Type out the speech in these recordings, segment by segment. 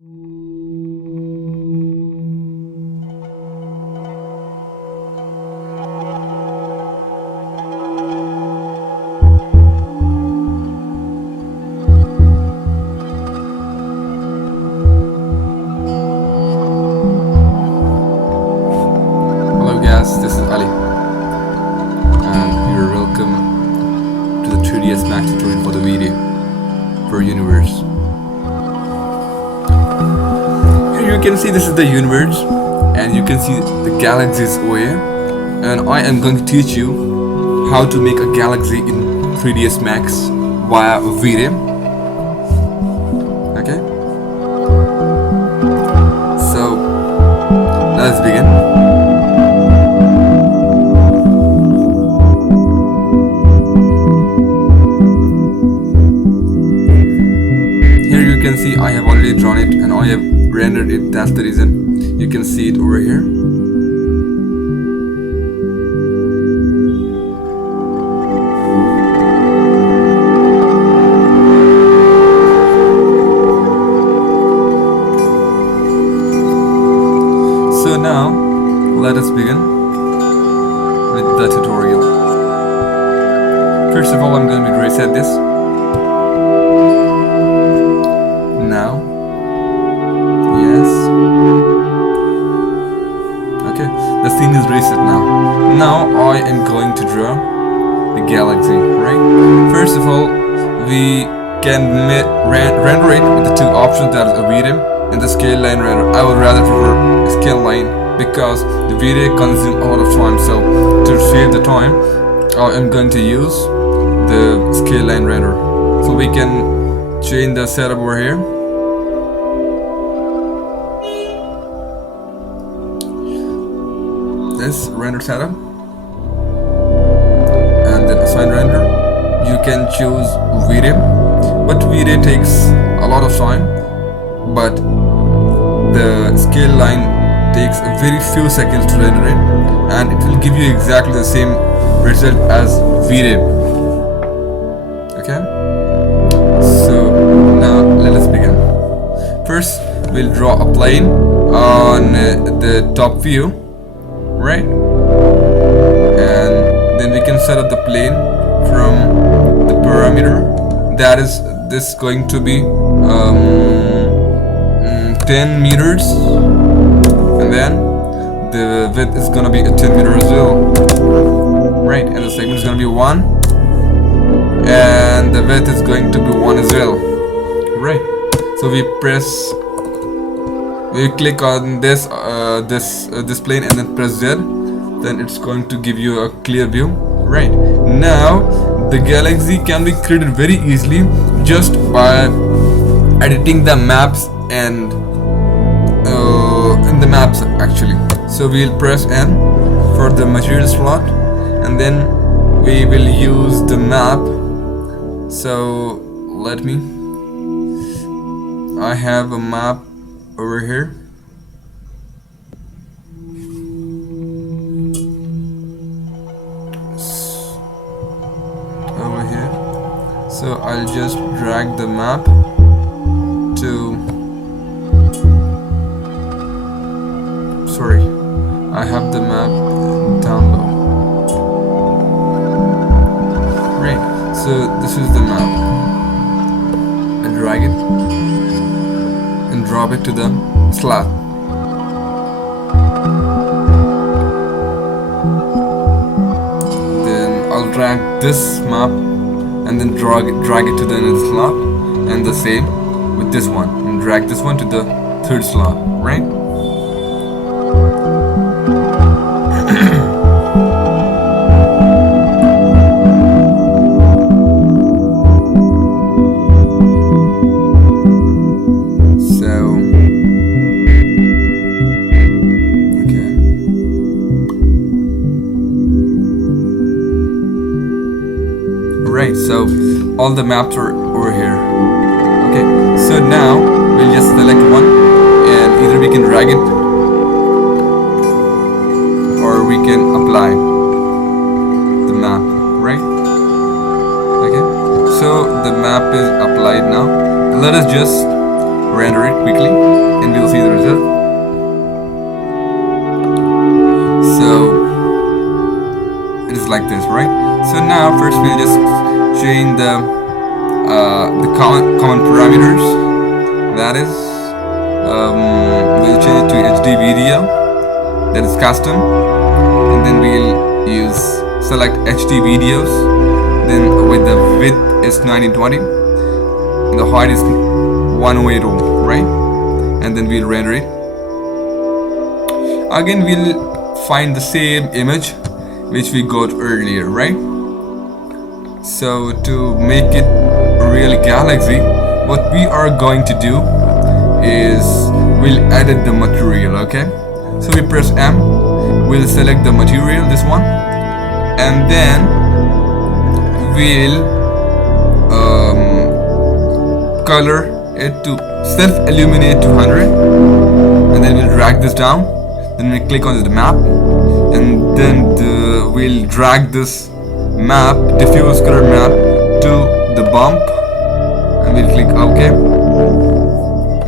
Hello guys, this is Ali, and you're welcome to the 3ds Max tutorial for the video for universe. Here you can see this is the universe, and you can see the galaxies over here, and I am going to teach you how to make a galaxy in 3ds Max via Vray. Okay, so let's begin. You can see I have already drawn it and I have rendered it. That's the reason you can see it over here. So now let us begin with the tutorial. First of all, I'm going to reset this. Now, yes, okay, the scene is reset now. Now I am going to draw the galaxy, right? First of all, we can render it with the two options, that is a medium and the scale line render. I would rather prefer a scale line because the video consumes a lot of time, so to save the time I am going to use the scale line render. So we can change the setup over here. This render setup and then assign render. You can choose Vray, but Vray takes a lot of time, but the scale line takes a very few seconds to render it, and it will give you exactly the same result as Vray. Okay, so now let us begin. First we'll draw a plane on the top view, right? And then we can set up the plane from the parameter, that is this going to be 10 meters, and then the width is gonna be a 10 meter as well, right? And the segment is gonna be 1, and the width is going to be 1 as well, right? So we click on this this plane and then press Z, then it's going to give you a clear view. Right now the galaxy can be created very easily just by editing the maps and in the maps actually. So we'll press N for the material slot, and then we will use the map. So I have a map over here. Over here. So I'll just drag the map to, sorry, I have the map down low. Right, so this is the map. And drag it and drop it to the slot. Then I'll drag this map and then drag it to the next slot, and the same with this one, and drag this one to the third slot, right? Right, so all the maps are over here. Okay, so now we'll just select one, and either we can drag it or we can apply the map, right? Okay, so the map is applied now. Let us just render it quickly and we'll see the result. So it is like this, right? So now first we'll just change the common parameters. That is, we'll change it to HD video. That is custom, and then we'll use select HD videos. Then with the width is 1920 and the height is 180, right? And then we'll render it. Again, we'll find the same image which we got earlier, right? So to make it a real galaxy, what we are going to do is we'll edit the material, okay? So we press M, we'll select the material, this one, and then we'll color it to self-illuminate to 100, and then we'll drag this down. Then we click on the map, and then we'll drag this map, diffuse color map, to the bump, and we'll click OK,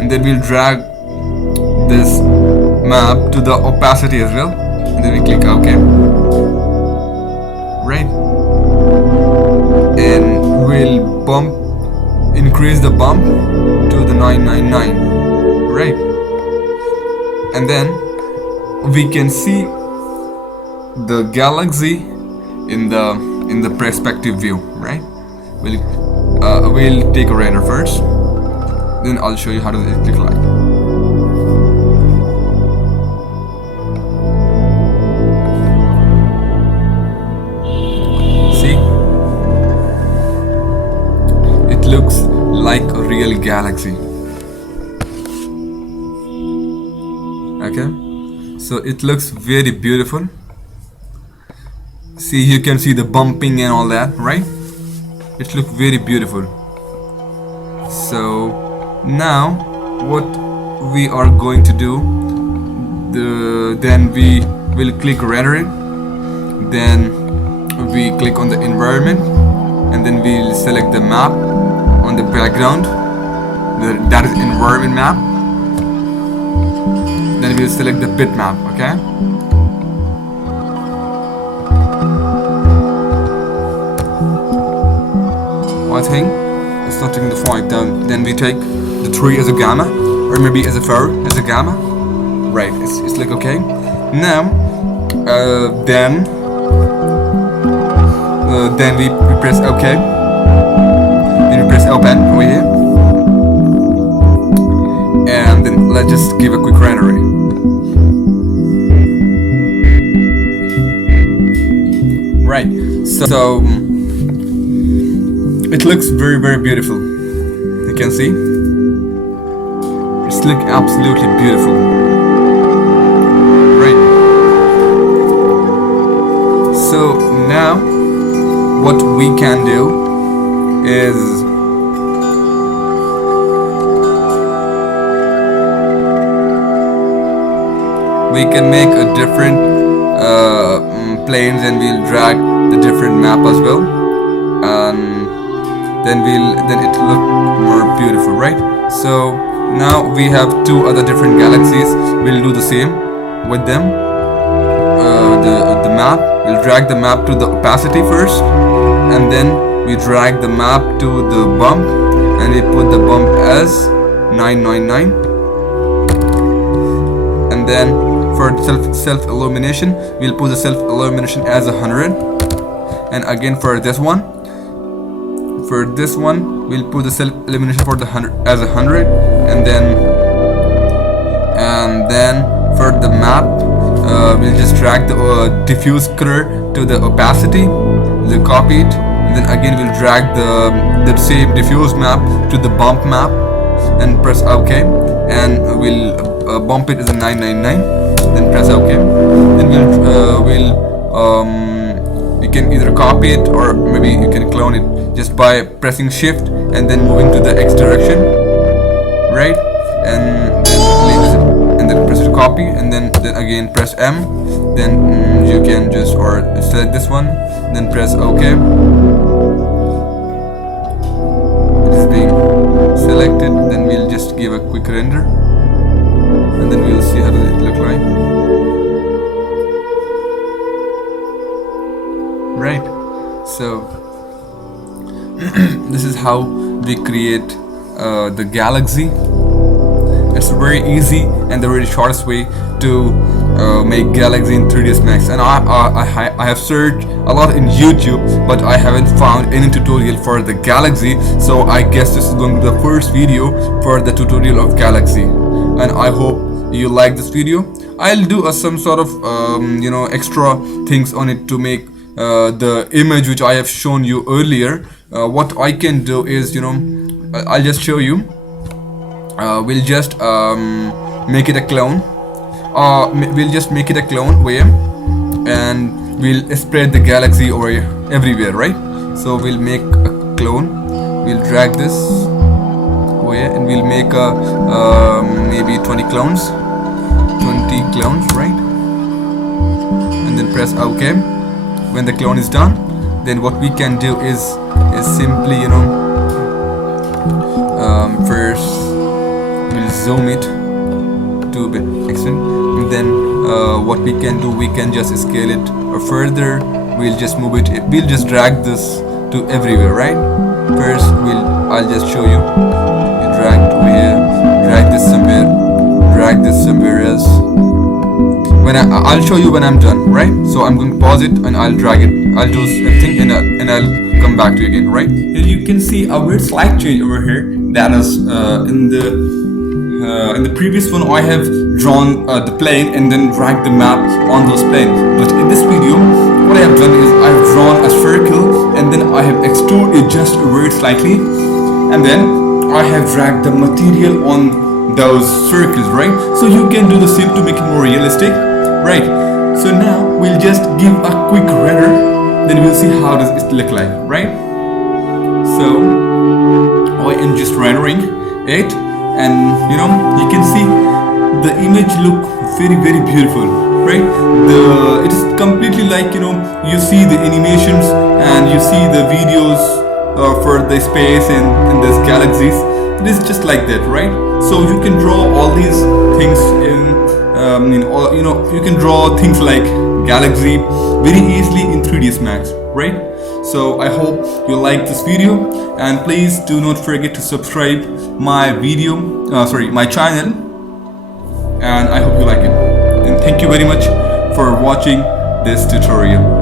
and then we'll drag this map to the opacity as well, and then we click OK, right? And we'll increase the bump to the 999, right? And then we can see the galaxy in the perspective view, right? We'll take a render first, then I'll show you how does it look like. See, it looks like a real galaxy. Okay, so it looks very beautiful. See, you can see the bumping and all that, right? It looks very beautiful. So now what we are going to do, then we will click rendering, then we click on the environment, and then we'll select the map on the background, that is environment map. Then we'll select the bitmap, okay? I think it's not taking the 5 down. Then we take the 3 as a gamma, or maybe as a 4 as a gamma. Right, it's like okay. Now, then we press OK. Then we press open over here, and then let's just give a quick rendering. Right, so it looks very, very beautiful. You can see it's look absolutely beautiful, right? So now what we can do is we can make a different planes, and we'll drag the different map as well, and then it look more beautiful, right? So now we have 2 other different galaxies. We'll do the same with them. The map, we'll drag the map to the opacity first, and then we drag the map to the bump, and we put the bump as 999, and then for self illumination we'll put the self illumination as 100, and again for this one we'll put the self illumination for the 100 as 100, and then for the map we'll just drag the diffuse color to the opacity, we'll copy it, and then again we'll drag the same diffuse map to the bump map and press OK, and we'll bump it as a 999, then press OK. Then you can either copy it or maybe you can clone it just by pressing shift and then moving to the X direction, right? And then press to copy, and then again press M, then you can just select this one, then press OK. It is being selected, then we'll just give a quick render, and then we'll see how does it look like. Right, so this is how we create the galaxy. It's very easy and the very shortest way to make galaxy in 3ds Max. And I have searched a lot in YouTube, but I haven't found any tutorial for the galaxy. So I guess this is going to be the first video for the tutorial of galaxy. And I hope you like this video. I'll do some sort of extra things on it to make the image which I have shown you earlier. What I can do is, I'll just show you. We'll just make it a clone. We'll just make it a clone way, and we'll spread the galaxy over everywhere, right? So we'll make a clone. We'll drag this way, and we'll make a maybe 20 clones. 20 clones, right? And then press OK. When the clone is done, then what we can do is simply, first we'll zoom it to a bit extent, and then what we can do, we can just scale it or further. We'll just move it. We'll just drag this to everywhere, right? First, I'll just show you. You drag to here, drag this somewhere else. When I'll show you when I'm done, right? So I'm going to pause it and I'll drag it. I'll do everything and I'll come back to you again, right? Here you can see a weird slight change over here. That is in the previous one I have drawn the plane and then dragged the map on those planes. But in this video, what I have done is I've drawn a circle and then I have extruded it just very slightly, and then I have dragged the material on those circles, right? So you can do the same to make it more realistic, right? So now we'll just give a quick render, then we'll see how does it look like, right? So I am just rendering it, and you can see the image look very beautiful, right? It is completely like you see the animations and you see the videos for the space and these galaxies. It is just like that, right? So you can draw all these things you can draw things like galaxy very easily in 3ds Max, right? So I hope you like this video, and please do not forget to subscribe my my channel, and I hope you like it. And thank you very much for watching this tutorial.